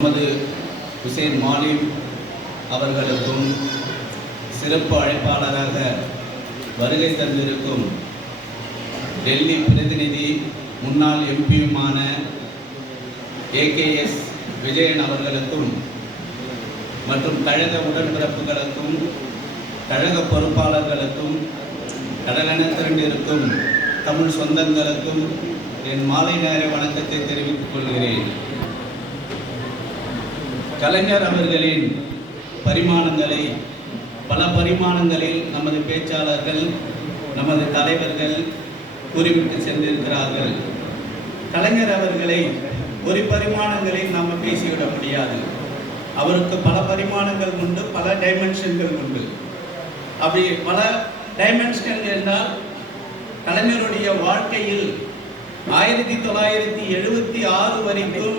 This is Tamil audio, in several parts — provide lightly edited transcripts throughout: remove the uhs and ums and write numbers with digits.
முகமது ஹுசைன் மாலிம் அவர்களுக்கும் சிறப்பு அழைப்பாளராக வருகை தந்திருக்கும் டெல்லி பிரதிநிதி முன்னாள் எம்பியுமான AKS விஜயன் அவர்களுக்கும் மற்றும் கழக உடன்பிறப்புகளுக்கும் கழக பொறுப்பாளர்களுக்கும் கடலென திரண்டிருக்கும் தமிழ் சொந்தங்களுக்கும் என் மாலை நேர வணக்கத்தை தெரிவித்துக் கொள்கிறேன். கலைஞர் அவர்களின் பரிமாணங்களை பல பரிமாணங்களில் நமது பேச்சாளர்கள் நமது தலைவர்கள் குறிப்பிட்டு சென்றிருக்கிறார்கள். கலைஞர் அவர்களை ஒரு பரிமாணங்களில் நாம் பேசிவிட முடியாது. அவருக்கு பல பரிமாணங்கள் உண்டு, பல டைமென்ஷன்கள் உண்டு. அப்படி பல டைமென்ஷன் என்றால் கலைஞருடைய வாழ்க்கையில் 1976 வரைக்கும்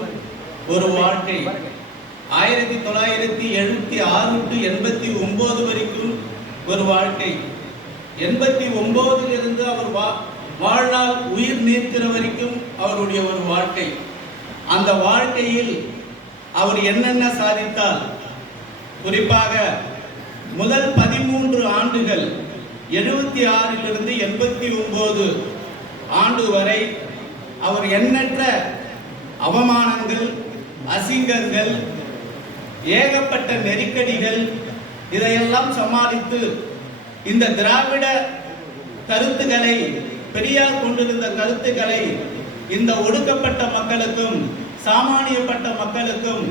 ஒரு வாழ்க்கை, 1976 to 89 வரைக்கும் ஒரு வாழ்க்கை, 89 அவர் வாழ்நாள் உயிர் நீர்க்கிற வரைக்கும் அவருடைய ஒரு வாழ்க்கை. அந்த வாழ்க்கையில் அவர் என்னென்ன சாதித்தார், குறிப்பாக முதல் 13 ஆண்டுகள் 76 89 ஆண்டு வரை அவர் எண்ணற்ற அவமானங்கள், அசிங்கங்கள், ஏகப்பட்ட நெருக்கடிகள், இதையெல்லாம் சமாளித்து இந்த திராவிட கருத்துக்களை, பெரியார் கொண்டிருந்த கருத்துக்களை இந்த ஒடுக்கப்பட்ட மக்களுக்கும் சாமானியப்பட்ட மக்களுக்கும்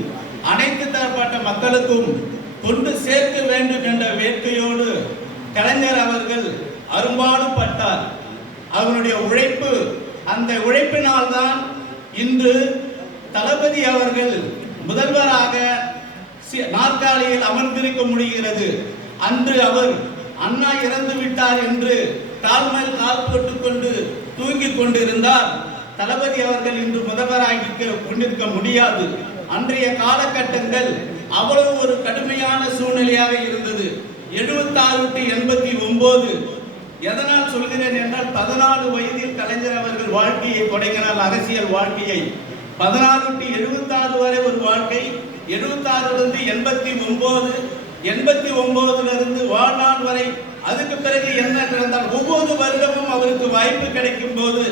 அனைத்து தரப்பட்ட மக்களுக்கும் கொண்டு சேர்க்க வேண்டும் என்ற வேட்கையோடு கலைஞர் அவர்கள் அரும்பாடுபட்டார். அவருடைய உழைப்பு, அந்த உழைப்பினால்தான் இன்று தளபதி அவர்கள் முதல்வராக நாற்காலியில் அமர்ந்திருக்க முடிகிறது. அன்று அவர் அண்ணா இறந்து விட்டார் என்று கால்மேல் கால் போட்டுக் கொண்டு தூங்கிக் கொண்டிருந்தார். தளபதி அவர்கள் இன்று முதல்வராக கொண்டிருக்க முடியாது. அன்றைய காலகட்டங்கள் அவ்வளவு ஒரு கடுமையான சூழ்நிலையாக இருந்தது. 76 to 89 எதனால் சொல்கிறேன் என்றால் 14 வயதில் கலைஞர் அவர்கள் வாழ்க்கையை தொடங்கினார், அரசியல் வாழ்க்கையை. 16 to 76 வரை ஒரு வாழ்க்கை, 76 89 89 வாழ்நாள் வரை. அதுக்கு பிறகு என்ன நடந்தால் ஒவ்வொரு வருடமும் அவருக்கு வாய்ப்பு கிடைக்கும் போது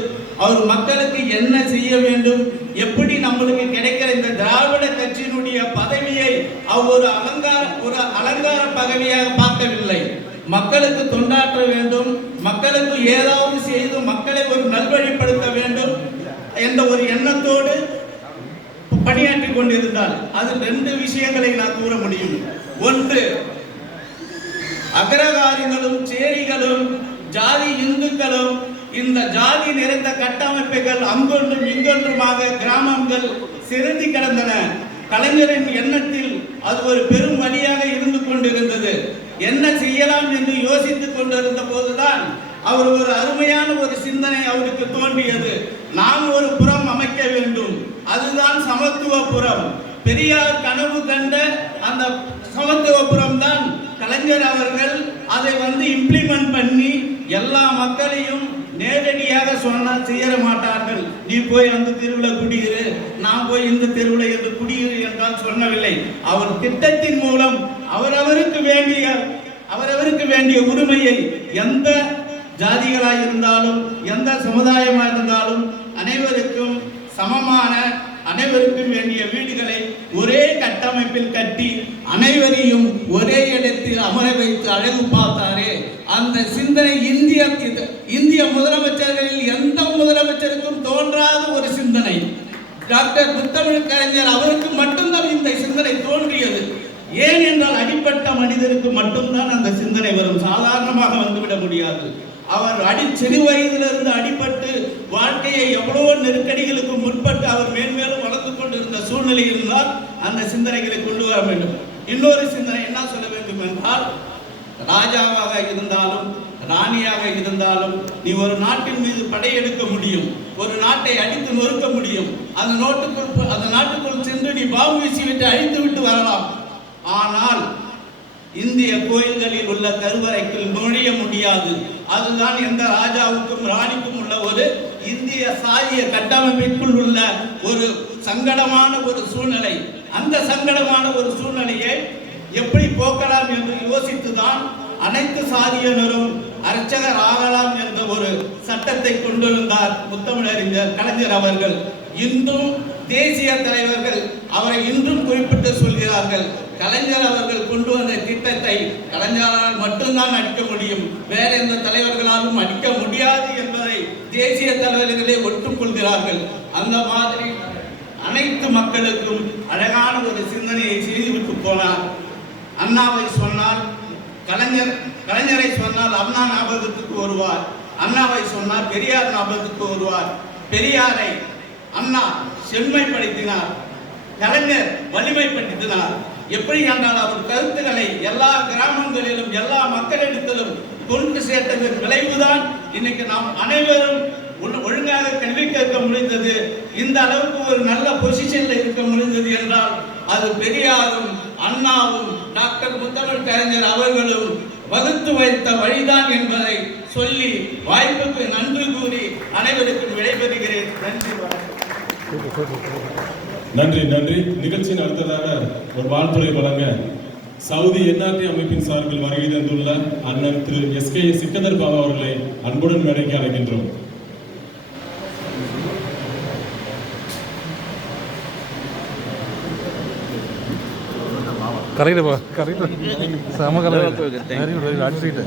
அவர் மக்களுக்கு என்ன செய்ய வேண்டும், எப்படி நம்மளுக்கு கிடைக்கிற இந்த திராவிட கட்சியினுடைய பதவியை அவர் ஒரு அலங்கார பதவியாக பார்க்கவில்லை. மக்களுக்கு தொண்டாற்ற வேண்டும், மக்களுக்கு ஏதாவது செய்து மக்களை ஒரு நல்வழிப்படுத்த வேண்டும் என்ற ஒரு எண்ணத்தோடு பணியாற்றி கொண்டிருந்தால் அது 2 விஷயங்களை நான் கூற முடியும். ஒன்று, அக்ரகாரிகளும் சேரிகளும் ஜாதி இந்துக்களும் இந்த ஜாதி நிறைந்த கட்டமைப்புகள் அங்கொன்றும் இங்கொன்றுமாக கிராமங்கள் சிறந்தி கிடந்தன. கலைஞரின் எண்ணத்தில் அது ஒரு பெரும் வழியாக இருந்து கொண்டிருந்தது. என்ன செய்யலாம் என்று யோசித்துக் கொண்டிருந்த போதுதான் அவர் ஒரு அருமையான ஒரு சிந்தனை அவருக்கு தோன்றியது. நாம் ஒரு புறம் அமைக்க வேண்டும், அதுதான் சமத்துவபுரம். பெரியார் கனவு கண்ட அந்த சமத்துவபுரம் தான் கலைஞர் அவர்கள் அதை இம்ப்ளிமெண்ட் பண்ணி எல்லா மக்களையும் நேரடியாக சொன்னால் செய்ய மாட்டார்கள். நீ போய் அந்த தெருவில் குடியிரு, நான் போய் இந்த தெருவில் என்று குடியிரு என்றால் சொல்லவில்லை. அவர் திட்டத்தின் மூலம் அவரவருக்கு வேண்டிய உரிமையை எந்த ஜாதிகளாக இருந்தாலும் எந்த சமுதாயமாக இருந்தாலும் அனைவருக்கும் சமமான, அனைவருக்கும் வேண்டிய வீடுகளை ஒரே கட்டமைப்பில் கட்டி அனைவரையும் ஒரே இடத்தில் அமர வைத்து அழகு பார்த்தாரே. அந்த சிந்தனை இந்திய முதலமைச்சர்களில் எந்த முதலமைச்சருக்கும் தோன்றாத ஒரு சிந்தனை. டாக்டர் முத்தமிழ் கலைஞர் அவருக்கு மட்டும்தான் இந்த சிந்தனை தோன்றியது. ஏன் என்றால் அடிப்பட்ட மனிதருக்கு மட்டும்தான் அந்த சிந்தனை வரும், சாதாரணமாக வந்துவிட முடியாது. அவர் சிறு வயதிலிருந்து அடிபட்டு வாழ்க்கையை எவ்வளவோ நெருக்கடிகளுக்கு முற்பட்டு அவர் மேன்மேலும் வளர்த்து கொண்டிருந்த சூழ்நிலை இருந்தால் அந்த சிந்தனைகளை கொண்டு வர வேண்டும். இன்னொரு சிந்தனை என்ன சொல்ல வேண்டும் என்றால், ராஜாவாக இருந்தாலும் ராணியாக இருந்தாலும் நீ ஒரு நாட்டின் மீது படையெடுக்க முடியும், ஒரு நாட்டை அடித்து நொறுக்க முடியும், அந்த நாட்டுக்குள் சென்று நீ பாம்பு வீசிவிட்டு அழித்து விட்டு வரலாம். ஆனால் இந்திய கோயில்களில் உள்ள கருவறைக்குள் நுழைய முடியாது. அதுதான் எந்த ராஜாவுக்கும் ராணிக்கும் உள்ள ஒரு இந்திய சாதிய கட்டமைப்பிற்குள் உள்ள ஒரு சங்கடமான ஒரு சூழ்நிலை. அந்த சங்கடமான ஒரு சூழ்நிலையை எப்படி போக்கலாம் என்று யோசித்துதான் அனைத்து சாதியினரும் அர்ச்சகர் ஆகலாம் என்ற ஒரு சட்டத்தை கொண்டிருந்தார் முத்தமிழறிஞர் கலைஞர் அவர்கள். இன்றும் தேசிய தலைவர்கள் அவரை இன்றும் குறிப்பிட்டு சொல்கிறார்கள், கலைஞர் அவர்கள் கொண்டு வந்த திட்டத்தை கலைஞரால் மட்டும்தான் அடிக்க முடியும், வேற எந்த தலைவர்களாலும் அடிக்க முடியாது என்பதை தேசிய தலைவர்களே ஒட்டுக்கொள்கிறார்கள். அந்த மாதிரி அனைத்து மக்களுக்கும் அழகான ஒரு சிந்தனையை செய்துவிட்டு போனார். அண்ணாவை சொன்னால் கலைஞரை சொன்னால் அண்ணா ஞாபகத்துக்கு வருவார், அண்ணாவை சொன்னால் பெரியார் ஞாபகத்துக்கு வருவார். பெரியாரை அண்ணா செம்மைப்படுத்தினார், கலைஞர் வலிமைப்படுத்தினார். எப்படி என்றால் அவர் கருத்துக்களை எல்லா கிராமங்களிலும் எல்லா மக்களிடத்திலும் கொண்டு சேர்த்ததன் விளைவுதான் இன்னைக்கு நாம் அனைவரும் ஒழுங்காக கல்வி கேட்க முடிந்தது. இந்த அளவுக்கு ஒரு நல்ல பொசிஷன்ல இருக்க முடிந்தது என்றால் அது பெரியாரும் அண்ணாவும் டாக்டர் முத்தமிழ் கலைஞர் அவர்களும் வகுத்து வைத்த வழிதான் என்பதை சொல்லி வாய்ப்புக்கு நன்றி கூறி அனைவருக்கும் விடைபெறுகிறேன். நன்றி, நன்றி நன்றி. நிகழ்ச்சியின் அடுத்ததாக ஒரு வாழ்த்துறை வழங்க சவுதி என்ஆர்டி அமைப்பின் சார்பில் வருகை தந்துள்ள அண்ணன் திரு SK சிக்கந்தர் பாபா அவர்களை அன்புடன் மேடைக்கு அழைக்கின்றோம். கரெக்டு கரெக்டு செம கரெக்ட்